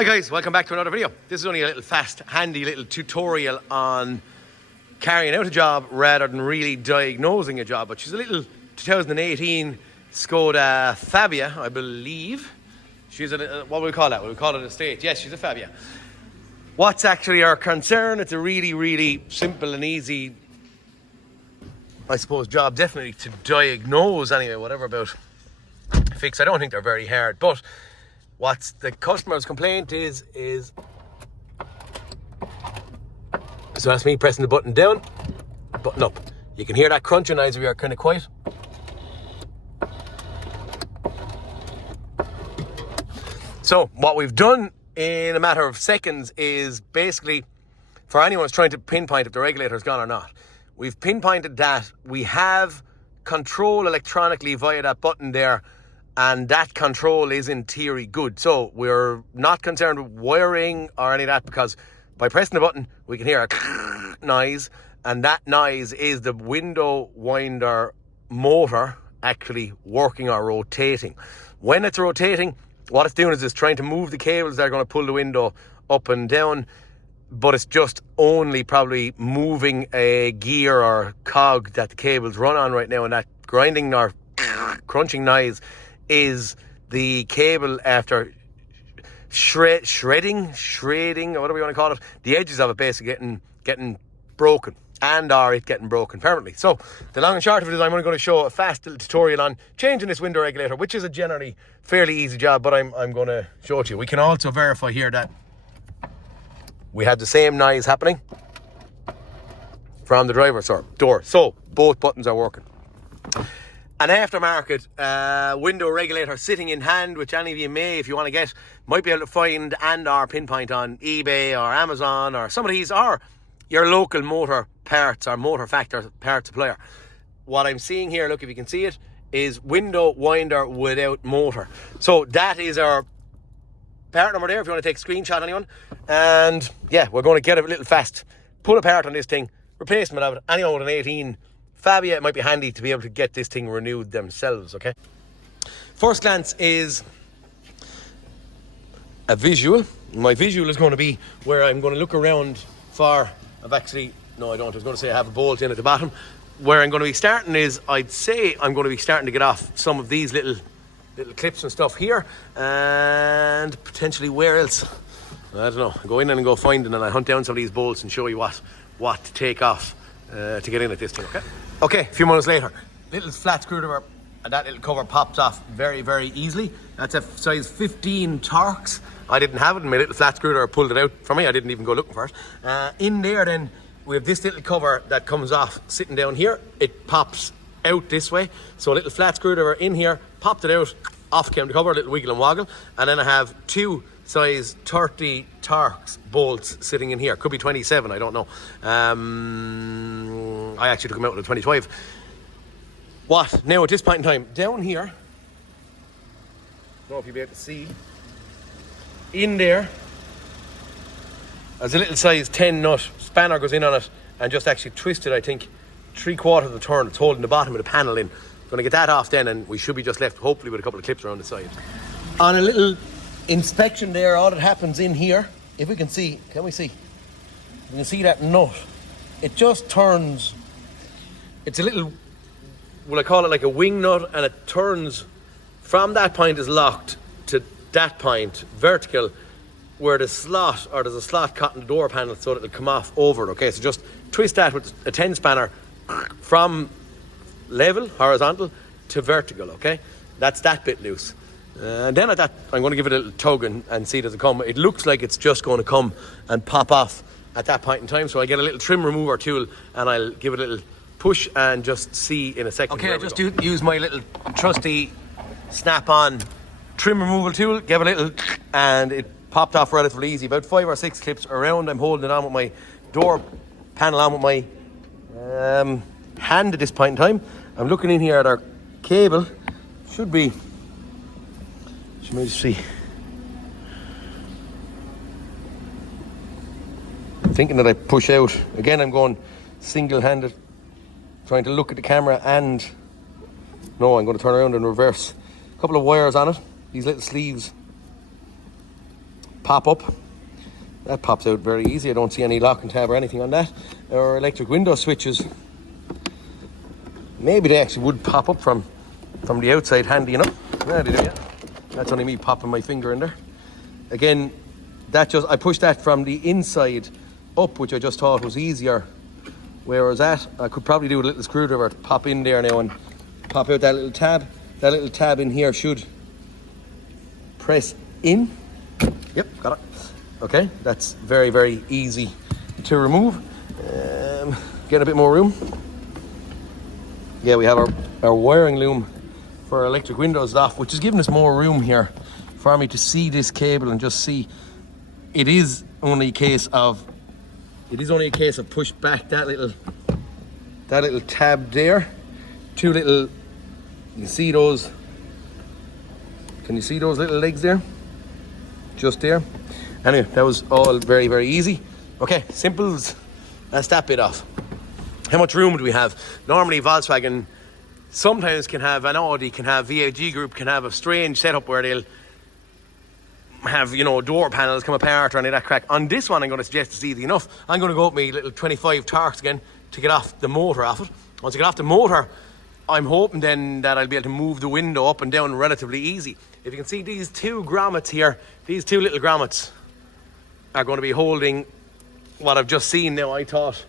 Hi guys, welcome back to another video. This is only a little fast, handy little tutorial on carrying out a job rather than really diagnosing a job. But she's a little 2018 Skoda Fabia, I believe. She's a, what will we call that? Will we call it a state? Yes, she's a Fabia. What's actually our concern? It's a really simple and easy, I suppose, job definitely to diagnose anyway, whatever about fix. I don't think they're very hard, but what's the customer's complaint is so that's me pressing the button down, button up. You can hear that crunching noise if you're kind of quiet. So what we've done in a matter of seconds is basically, for anyone who's trying to pinpoint if the regulator's gone or not, we've pinpointed that we have control electronically via that button there, and that control is in theory good. So we're not concerned with wiring or any of that, because by pressing the button we can hear a noise, and that noise is the window winder motor actually working or rotating. When it's rotating, what it's doing is it's trying to move the cables that are going to pull the window up and down, but it's just only probably moving a gear or cog that the cables run on right now, and that grinding or crunching noise is the cable after shredding, or whatever you want to call it. The edges of it basically getting broken, and or it getting broken permanently. So the long and short of it is I'm only going to show a fast little tutorial on changing this window regulator, which is a generally fairly easy job, but I'm going to show it to you. We can also verify here that we had the same noise happening from the driver's door. So both buttons are working. An aftermarket window regulator sitting in hand, which any of you may, if you want to get, might be able to find and or pinpoint on eBay or Amazon or some of these, or your local motor parts or motor factor part supplier. What I'm seeing here, look if you can see it, is window winder without motor. So that is our part number there if you want to take a screenshot, anyone. And yeah, we're going to get a little fast pull apart on this thing, replacement of it. Anyone with an 18 Fabia, it might be handy to be able to get this thing renewed themselves, okay? First glance is a visual. My visual is going to be where I'm going to look around for, no I don't, I was going to say I have a bolt in at the bottom. Where I'm going to be starting is, I'd say I'm going to be starting to get off some of these little clips and stuff here, and potentially where else, I don't know. I go in and go find them, and I hunt down some of these bolts and show you what to take off to get in at this thing, okay? Okay, a few moments later, little flat screwdriver, and that little cover pops off very easily. That's a size 15 Torx. I didn't have it, and my little flat screwdriver pulled it out for me. I didn't even go looking for it. In there then, we have this little cover that comes off sitting down here. It pops out this way. So a little flat screwdriver in here, popped it out, off came the cover, a little wiggle and woggle. And then I have two size 30 Torx bolts sitting in here. Could be 27, I don't know. I actually took them out with a 25. What? Now at this point in time, down here, I don't know if you'll be able to see, in there, there's a little size 10 nut. Spanner goes in on it and just actually twisted, I think, 3/4 of the turn. It's holding the bottom of the panel in. Going to get that off then, and we should be just left hopefully with a couple of clips around the side. On a little inspection there, all that happens in here, if we can see, can we see? You can see that nut. It just turns, it's a little, will I call it like a wing nut, and it turns from that point is locked to that point, vertical, where the slot, or there's a slot caught in the door panel so that it'll come off over it, okay? So just twist that with a 10 spanner from level, horizontal, to vertical, okay? That's that bit loose. And then at that, I'm going to give it a little tug and see does it come. It looks like it's just going to come and pop off at that point in time. So I get a little trim remover tool and I'll give it a little push and just see in a second. Okay, I just use my little trusty snap-on trim removal tool, give a little, and it popped off relatively easy. About 5 or 6 clips around. I'm holding it on with my door panel on with my hand at this point in time. I'm looking in here at our cable. Should be, let me just see. Thinking that I push out. Again, I'm going single-handed, trying to look at the camera, and no, I'm going to turn around and reverse. A couple of wires on it, these little sleeves pop up. That pops out very easy. I don't see any lock and tab or anything on that. Or electric window switches. Maybe they actually would pop up from the outside, handy enough. Yeah, they do, yeah. That's only me popping my finger in there. Again, I pushed that from the inside up, which I just thought was easier. Whereas that, I could probably do a little screwdriver, pop in there now and pop out that little tab. That little tab in here should press in. Yep, got it. Okay, that's very, very easy to remove. Get a bit more room. Yeah, we have our wiring loom for our electric windows off, which is giving us more room here for me to see this cable and just see. It is only a case of push back that little tab there. Two little, you can see those. Can you see those little legs there? Just there. Anyway, that was all very, very easy. Okay, simples. That's that bit off. How much room do we have? Normally Volkswagen sometimes can have, an Audi can have, VAG Group can have a strange setup where they'll have, you know, door panels come apart or any of that crack. On this one, I'm going to suggest it's easy enough. I'm going to go up my little 25 Torx again to get off the motor off it. Once I get off the motor, I'm hoping then that I'll be able to move the window up and down relatively easy. If you can see these two grommets here, these two little grommets are going to be holding what I've just seen now. I thought,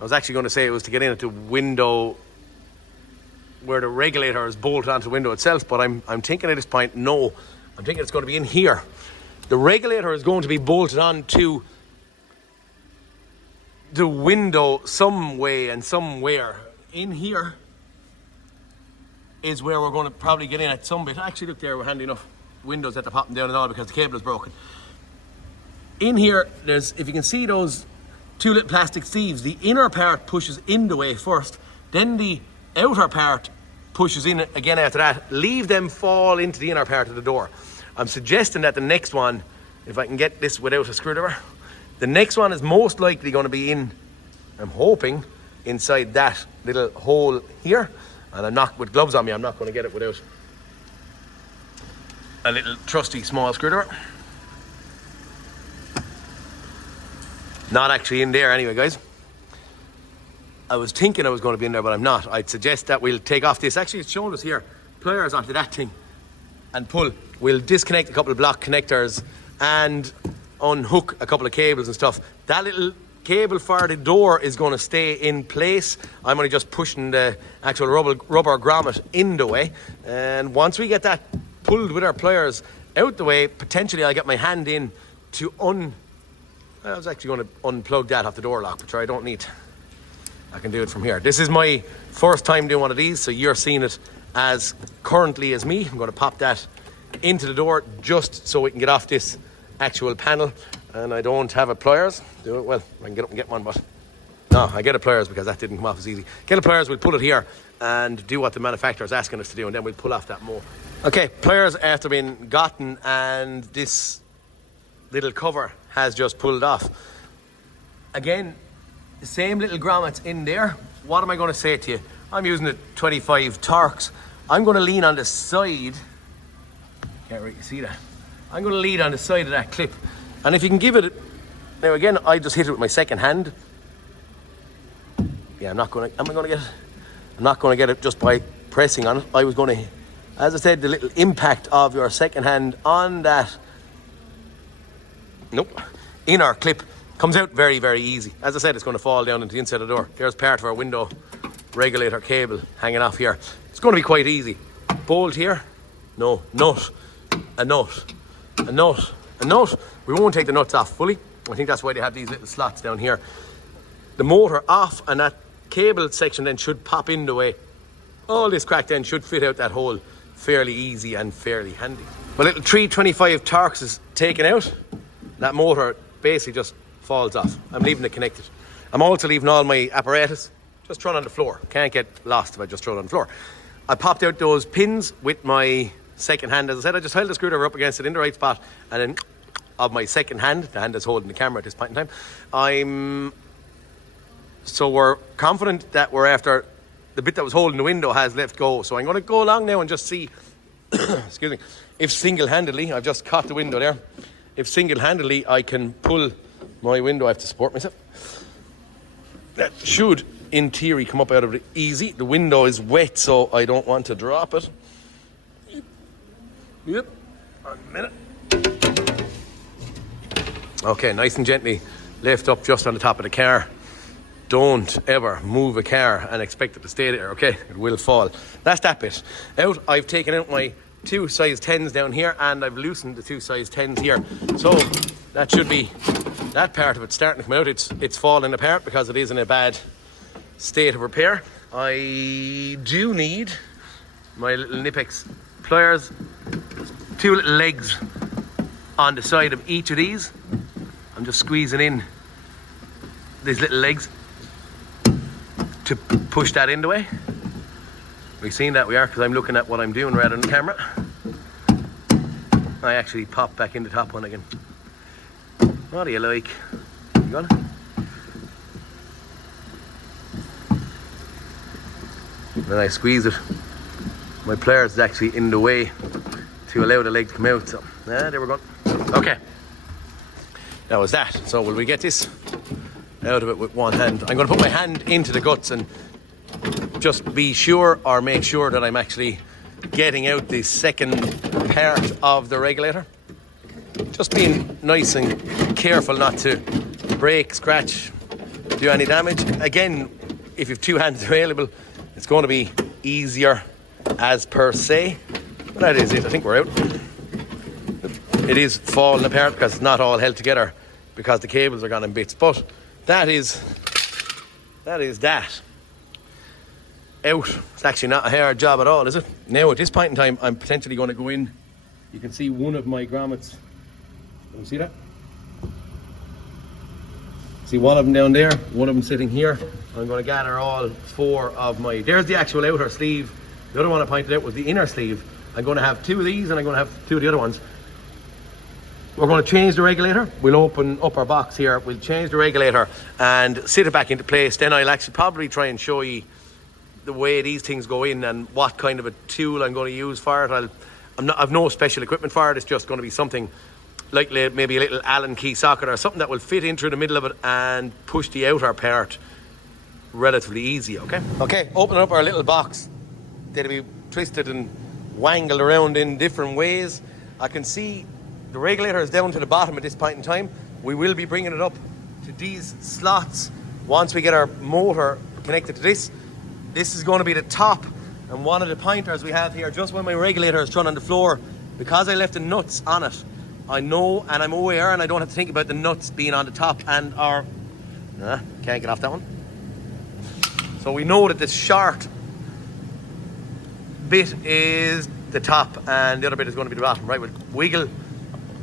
I was actually going to say it was to get in at the window where the regulator is bolted onto the window itself, but I'm thinking at this point, no. I'm thinking it's going to be in here. The regulator is going to be bolted onto the window some way and somewhere. In here is where we're going to probably get in at some bit. Actually, look there, we're handy enough windows that are popping down and all because the cable is broken. In here, there's, if you can see those two little plastic sieves, the inner part pushes in the way first, then the outer part pushes in again after that. Leave them fall into the inner part of the door. I'm suggesting that the next one, if I can get this without a screwdriver, the next one is most likely going to be in, I'm hoping, inside that little hole here. And I'm not, with gloves on me, I'm not going to get it without a little trusty small screwdriver. Not actually in there anyway, guys. I was thinking I was going to be in there, but I'm not. I'd suggest that we'll take off this. Actually, it's showing us here, pliers onto that thing and pull. We'll disconnect a couple of block connectors and unhook a couple of cables and stuff. That little cable for the door is going to stay in place. I'm only just pushing the actual rubber grommet in the way. And once we get that pulled with our pliers out the way, potentially I'll get my hand in to I was actually going to unplug that off the door lock, but I don't need. I can do it from here. This is my first time doing one of these, so you're seeing it as currently as me. I'm going to pop that into the door just so we can get off this actual panel. And I don't have a pliers. Do it well. I can get up and get one, but no, I get a pliers because that didn't come off as easy. Get a pliers, we'll pull it here and do what the manufacturer is asking us to do, and then we'll pull off that more. Okay, pliers after being gotten, and this little cover has just pulled off. Again, the same little grommets in there. What am I going to say to you? I'm using the 25 Torx. I'm going to lean on the side. Can't really see that. I'm going to lean on the side of that clip. And if you can give it, now again, I just hit it with my second hand. Yeah, I'm not going to get it just by pressing on it. I was going to, as I said, the little impact of your second hand on that, inner clip comes out very, very easy. As I said, it's going to fall down into the inside of the door. There's part of our window regulator cable hanging off here. It's going to be quite easy. Bolt here, no, nut, a nut, a nut, a nut. We won't take the nuts off fully. I think that's why they have these little slots down here. The motor off, and that cable section then should pop in the way. All this crack then should fit out that hole fairly easy and fairly handy. My little 325 Torx is taken out. That motor basically just falls off. I'm leaving it connected. I'm also leaving all my apparatus just thrown on the floor. Can't get lost if I just throw it on the floor. I popped out those pins with my second hand. As I said, I just held the screwdriver up against it in the right spot, and then of my second hand, the hand that's holding the camera at this point in time, so we're confident that we're after the bit that was holding the window has let go. So I'm going to go along now and just see excuse me, if single-handedly, I've just caught the window there, if single-handedly I can pull my window, I have to support myself. That should, in theory, come up out of it easy. The window is wet, so I don't want to drop it. Yep. 1 minute. Okay, nice and gently lift up just on the top of the car. Don't ever move a car and expect it to stay there, okay? It will fall. That's that bit. Out, I've taken out my 2 size 10s down here, and I've loosened the 2 size 10s here. So that should be that part of it starting to come out. It's falling apart because it is in a bad state of repair. I do need my little Nipex pliers, 2 little legs on the side of each of these. I'm just squeezing in these little legs to push that in the way. We've seen that we are, because I'm looking at what I'm doing rather than the camera. I actually pop back in the top one again. What do you like? You got it? Then I squeeze it. My pliers is actually in the way to allow the leg to come out. So, there we're going. Okay. That was that. So will we get this out of it with one hand? I'm going to put my hand into the guts and just be sure or make sure that I'm actually getting out the second part of the regulator. Just being nice and careful not to break, scratch, do any damage. Again, if you have 2 hands available, it's going to be easier as per se. But that is it. I think we're out. It is falling apart because it's not all held together because the cables are gone in bits. But that is that. Out. It's actually not a hard job at all, is it? Now at this point in time, I'm potentially going to go in. You can see one of my grommets. Can you see that? See one of them down there, one of them sitting here. I'm going to gather all 4 of my... There's the actual outer sleeve. The other one I pointed out was the inner sleeve. I'm going to have 2 of these, and I'm going to have 2 of the other ones. We're going to change the regulator. We'll open up our box here. We'll change the regulator and sit it back into place. Then I'll actually probably try and show you the way these things go in and what kind of a tool I'm going to use for it. I've no special equipment for it. It's just going to be something like maybe a little Allen key socket or something that will fit in through the middle of it and push the outer part relatively easy, okay? Okay, open up our little box. They'll be twisted and wangled around in different ways. I can see the regulator is down to the bottom at this point in time. We will be bringing it up to these slots once we get our motor connected to this. This is going to be the top, and one of the pointers we have here, just when my regulator is thrown on the floor, because I left the nuts on it, I know and I'm aware, and I don't have to think about the nuts being on the top and our... can't get off that one. So we know that the short bit is the top and the other bit is going to be the bottom, right? We'll wiggle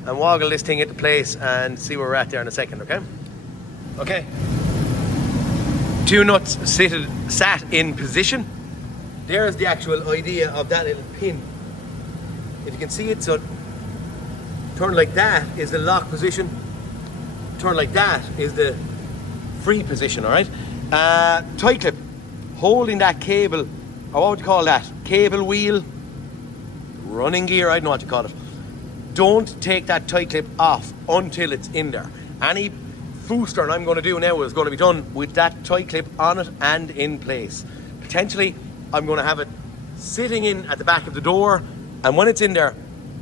and woggle this thing into place and see where we're at there in a second, okay? Okay. 2 nuts sat in position. There's the actual idea of that little pin. If you can see it, so turn like that is the lock position. Turn like that is the free position, all right? Tie clip, holding that cable, or what would you call that? Cable wheel, running gear, I don't know what you call it. Don't take that tie clip off until it's in there. Any foostering I'm going to do now is going to be done with that tie clip on it and in place. Potentially, I'm going to have it sitting in at the back of the door, and when it's in there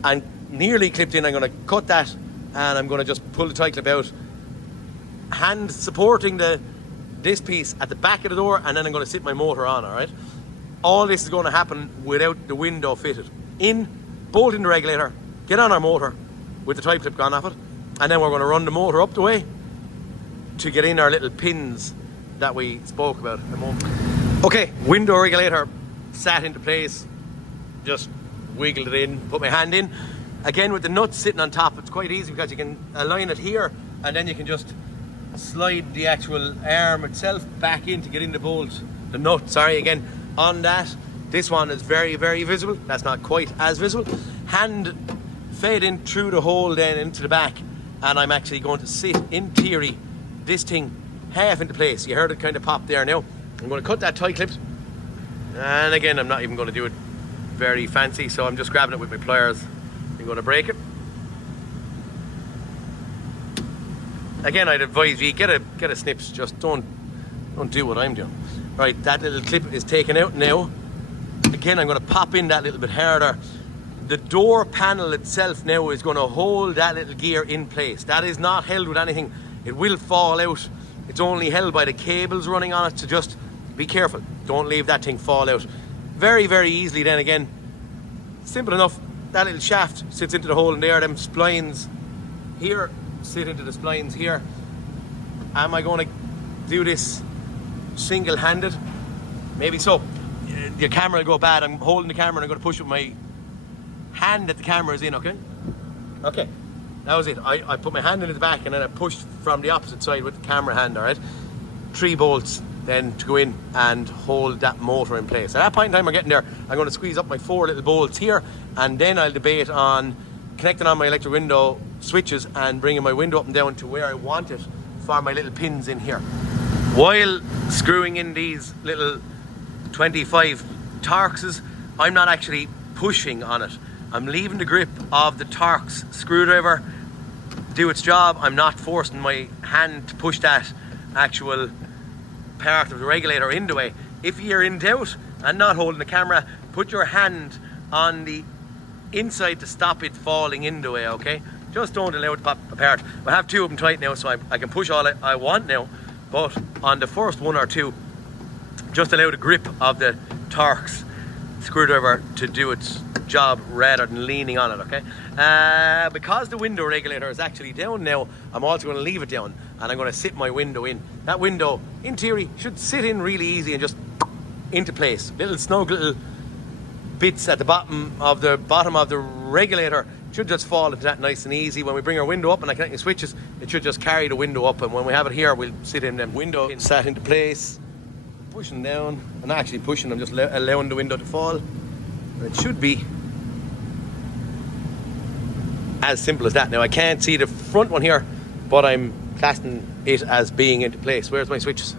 and nearly clipped in, I'm going to cut that and I'm going to just pull the tie clip out, hand supporting this piece at the back of the door, and then I'm going to sit my motor on, all right? All this is going to happen without the window fitted. In, bolt in the regulator, get on our motor with the tie clip gone off it, and then we're going to run the motor up the way to get in our little pins that we spoke about a moment. Okay, window regulator sat into place. Just wiggled it in, put my hand in. Again, with the nuts sitting on top, it's quite easy because you can align it here and then you can just slide the actual arm itself back in to get in the bolt. The nut, sorry, again, on that. This one is very, very visible. That's not quite as visible. Hand fed in through the hole then into the back, and I'm actually going to sit, in theory, this thing half into place. You heard it kind of pop there now. I'm going to cut that tie clip, and again, I'm not even going to do it very fancy, so I'm just grabbing it with my pliers. I'm going to break it. again, I'd advise you get a snips. Just don't do what I'm doing. Right, that little clip is taken out now. Again, I'm going to pop in that little bit harder. The door panel itself now is going to hold that little gear in place. That is not held with anything. It will fall out. It's only held by the cables running on it, so just be careful. Don't leave that thing fall out. Very, very easily then again. Simple enough. That little shaft sits into the hole in there. Them splines here sit into the splines here. Am I going to do this single-handed? Maybe so. The camera will go bad. I'm holding the camera and I'm going to push with my hand that the camera is in, okay? Okay, that was it. I put my hand into the back and then I pushed from the opposite side with the camera hand, all right? 3 bolts then to go in and hold that motor in place. At that point in time we're getting there, I'm going to squeeze up my 4 little bolts here, and then I'll debate on connecting on my electric window switches and bringing my window up and down to where I want it for my little pins in here. While screwing in these little 25 Torxes, I'm not actually pushing on it. I'm leaving the grip of the Torx screwdriver do its job. I'm not forcing my hand to push that actual part of the regulator in the way. If you're in doubt and not holding the camera, put your hand on the inside to stop it falling in the way, okay? Just don't allow it to pop apart. I have 2 of them tight now, so I can push all I want now, but on the first 1 or 2, just allow the grip of the Torx screwdriver to do its job rather than leaning on it, okay? Because the window regulator is actually down now, I'm also going to leave it down and I'm going to sit my window in. That window, in theory, should sit in really easy and just into place. Little snug little bits at the bottom of the regulator should just fall into that nice and easy. When we bring our window up and I connect the switches, it should just carry the window up, and when we have it here, we'll sit in them window sat into place, pushing down. I'm not actually pushing, I'm just allowing the window to fall. It should be as simple as that. Now I can't see the front one here, but I'm classing it as being into place. Where's my switches?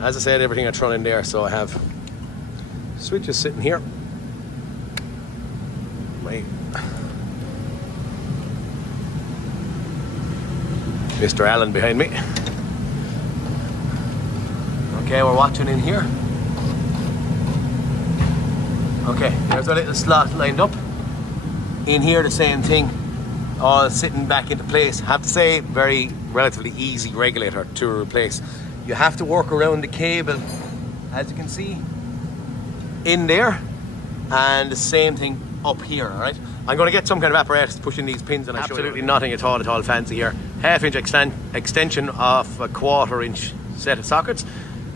As I said, everything I thrown in there, so I have switches sitting here. My Mr. Allen behind me. Okay, we're watching in here. Okay, there's a little slot lined up. In here, the same thing, all sitting back into place. Have to say, very relatively easy regulator to replace. You have to work around the cable, as you can see, in there, and the same thing up here, all right? I'm going to get some kind of apparatus to push in these pins, and I'll show you. Absolutely nothing at all fancy here. 1/2 inch extension of a 1/4 inch set of sockets,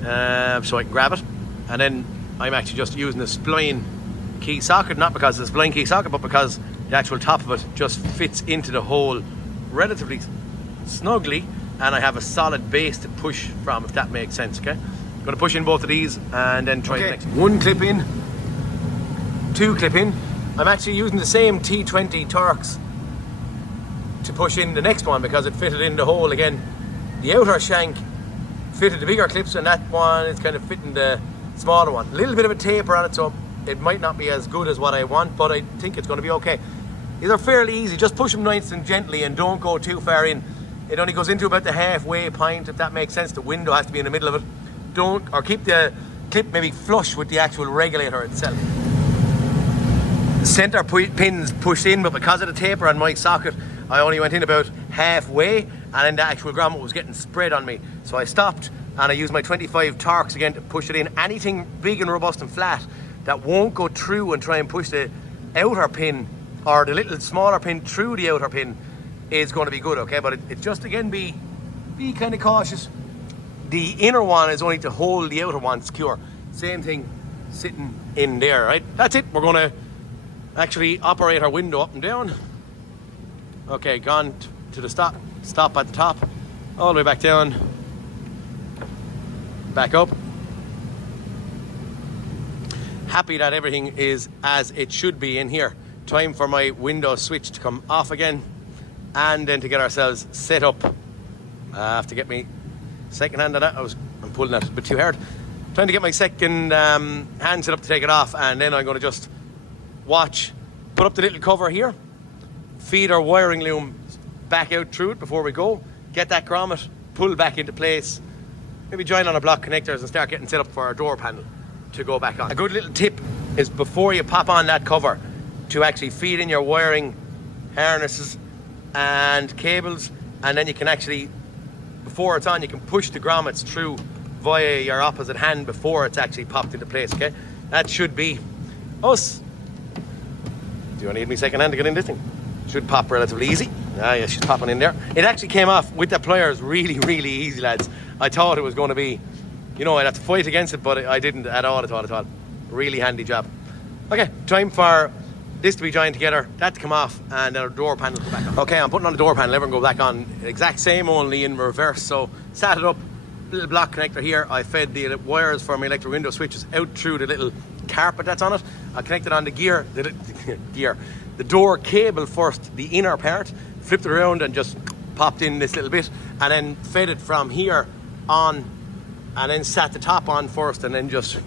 so I can grab it. And then I'm actually just using the spline key socket, not because it's a spline key socket, but because the actual top of it just fits into the hole relatively snugly, and I have a solid base to push from, if that makes sense, okay? I'm going to push in both of these and then try the next. 1 clip in, 2 clip in. I'm actually using the same T20 Torx to push in the next one because it fitted in the hole again. The outer shank fitted the bigger clips, and that one is kind of fitting the smaller one. A little bit of a taper on it, so it might not be as good as what I want, but I think it's going to be okay. These are fairly easy. Just push them nice and gently and don't go too far in. It only goes into about the halfway point, if that makes sense. The window has to be in the middle of it. Keep the clip maybe flush with the actual regulator itself. The center pins pushed in, but because of the taper on my socket, I only went in about halfway, and then the actual grommet was getting spread on me. So I stopped and I used my 25 Torx again to push it in. Anything big and robust and flat that won't go through and try and push the outer pin or the little smaller pin through the outer pin is going to be good, okay? But it's just, again, be kind of cautious. The inner one is only to hold the outer one secure. Same thing sitting in there, right? That's it. We're going to actually operate our window up and down. Okay, gone to the stop at the top, all the way back down, back up. Happy that everything is as it should be in here. Time for my window switch to come off again, and then to get ourselves set up. I have to get me second hand of that. I'm pulling that a bit too hard. Trying to get my second hand set up to take it off, and then I'm going to just watch, put up the little cover here, feed our wiring loom back out through it before we go, get that grommet pulled back into place, maybe join on our block connectors and start getting set up for our door panel to go back on. A good little tip is before you pop on that cover to actually feed in your wiring harnesses and cables, and then you can actually, before it's on, you can push the grommets through via your opposite hand before it's actually popped into place, okay? That should be us. Do you need me second hand to get in this thing? Should pop relatively easy. Ah, yeah, she's popping in there. It actually came off with the pliers really, really easy, lads. I thought it was going to be, you know, I'd have to fight against it, but I didn't at all. Really handy job. Okay, time for this to be joined together, that to come off, and our door panel to go back on. Okay, I'm putting on the door panel, everyone go back on. Exact same, only in reverse. So, sat it up, little block connector here. I fed the wires for my electric window switches out through the little carpet that's on it. I connected on the gear, the door cable first, the inner part, flipped it around and just popped in this little bit, and then fed it from here on, and then sat the top on first, and then just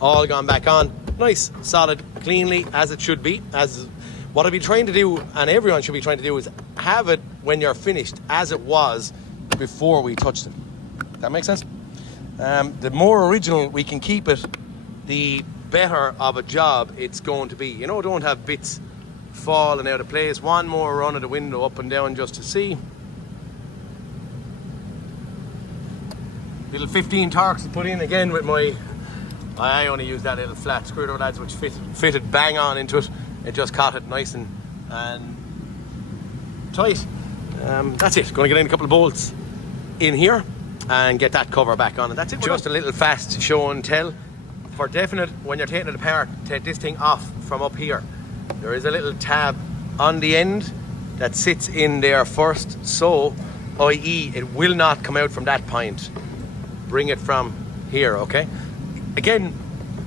all gone back on. Nice, solid, cleanly, as it should be. As what I've been trying to do, and everyone should be trying to do, is have it when you're finished as it was before we touched it. That makes sense? The more original we can keep it, the better of a job it's going to be. You know, don't have bits falling out of place. One more run of the window up and down just to see. Little 15 torques to put in again with my, I only used that little flat screwdriver, lads, which fitted bang on into it. It just caught it nice and tight. That's it. Going to get in a couple of bolts in here and get that cover back on, and that's it. Just a little fast show and tell. For definite, when you're taking it apart, take this thing off from up here. There is a little tab on the end that sits in there first, so i.e. it will not come out from that point. Bring it from here, okay? Again,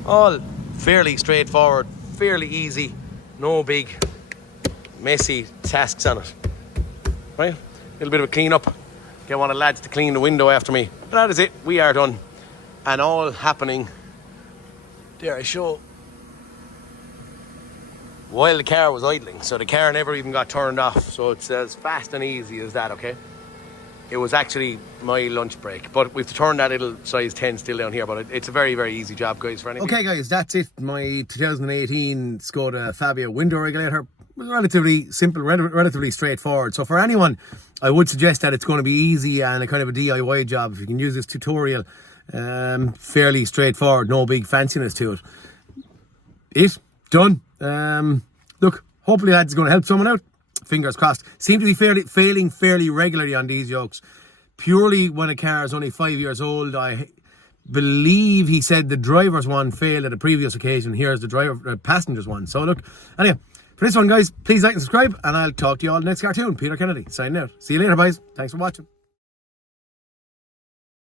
all fairly straightforward, fairly easy, no big messy tasks on it. Right? A little bit of a clean up. Get one of the lads to clean the window after me. But that is it, we are done. And all happening, there I show, while the car was idling. So the car never even got turned off. So it's as fast and easy as that, okay? It was actually my lunch break, but we've turned that little size 10 still down here, but it's a very, very easy job, guys, for anything. Okay, guys, that's it. My 2018 Skoda Fabia window regulator was relatively simple, relatively straightforward. So for anyone, I would suggest that it's going to be easy and a kind of a DIY job. If you can use this tutorial, fairly straightforward, no big fanciness to it. Done. Look, hopefully that's going to help someone out. Fingers crossed. Seem to be failing fairly regularly on these yokes. Purely when a car is only 5 years old. I believe he said the driver's one failed at a previous occasion. Here's the passenger's one. So look, anyway, for this one, guys, please like and subscribe, and I'll talk to you all in the next cartoon. Peter Kennedy signing out. See you later, boys. Thanks for watching.